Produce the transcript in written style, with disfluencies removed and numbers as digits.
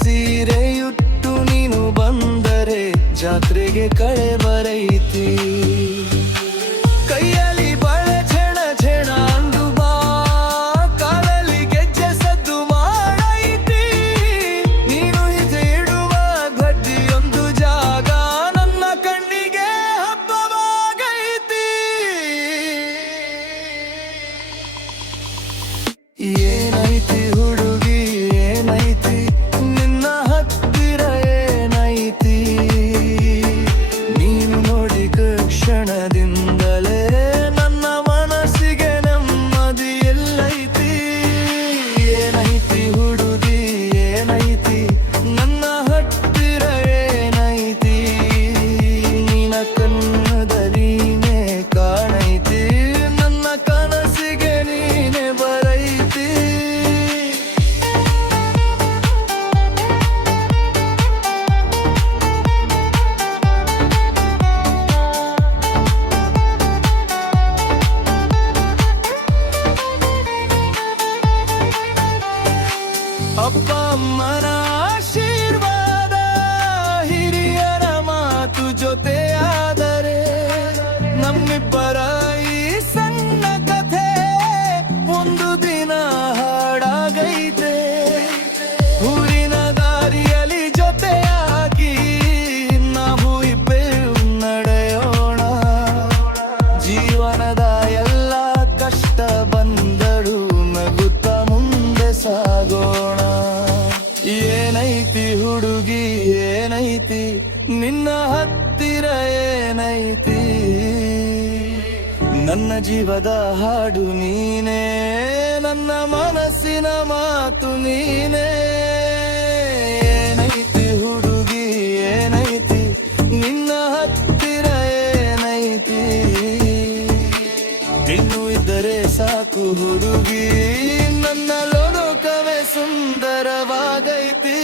ಸೀರೆಯುಟ್ಟು ನೀನು ಬಂದರೆ ಜಾತ್ರೆಗೆ ಕಳೆ ಬರೈತಿ. ಕೈಯಲ್ಲಿ ಬಳೆ ಝಣ ಝಣ ಅಂದು ಬಾ, ಕಾಲಲ್ಲಿ ಗೆಜ್ಜೆ ಸದ್ದು ಮಾಡೈತಿ. ನೀನು ಹಿಜೆ ಇಡುವ ಗಡ್ಡಿಯೊಂದು ಜಾಗ ನನ್ನ ಕಣ್ಣಿಗೆ ಹಬ್ಬವಾಗೈತಿ. ಏನೈತಿ ಹುಡುಗಿ ಏನೈತಿ, ನಿನ್ನ ಹತ್ತಿರ ಏನೈತಿ. ನೀನು ನೋಡಿದ ಕ್ಷಣದಿಂದಲೇ ನನ್ನ ಮನಸ್ಸಿಗೆ ನೆಮ್ಮದಿ ಎಲ್ಲೈತಿ. ಏನೈತಿ ಹುಡುಗಿ ಏನೈತಿ, ನನ್ನ ಹತ್ತಿರ ಏನೈತಿ. ನಿನ್ನ ಕಣ್ಣದಲ್ಲಿನೇ ಕಾಣೈತಿ, ನನ್ನ ಕನಸಿಗೆ ನೀನೆ ಬರೈತಿ. ಅಪ್ಪ ಅಮ್ಮನ ಆಶೀರ್ವಾದ, ಹಿರಿಯರ ಮಾತು ಜೊತೆಯಾದರೆ ನಮ್ಮಿಬ್ಬರ ಈ ಸಣ್ಣ ಕಥೆ ಒಂದು ದಿನ ಹಾಡಾಗೈತೆ. ಊರಿನ ದಾರಿಯಲ್ಲಿ ಜೊತೆಯಾಗಿ ನಾವು ಇಬ್ಬರು ನಡೆಯೋಣ. ಜೀವನದ ಎಲ್ಲ ಕಷ್ಟ ಬಂದರೂ ನಗುತ್ತಾ ಮುಂದೆ ಸಾಗೋಣ. ಏನೈತಿ ಹುಡುಗಿ ಏನೈತಿ, ನಿನ್ನ ಹತ್ತಿರ ಏನೈತಿ. ನನ್ನ ಜೀವದ ಹಾಡು ನೀನೇ, ನನ್ನ ಮನಸ್ಸಿನ ಮಾತು ನೀನೇ. ಏನೈತಿ ಹುಡುಗಿ ಏನೈತಿ, ನಿನ್ನ ಹತ್ತಿರ ಏನೈತಿ. ಇನ್ನು ಇದ್ದರೆ ಸಾಕು ಹುಡುಗಿ, ನನ್ನ ಲೋಕವೇ ಸುಂದರವಾಗೈತಿ.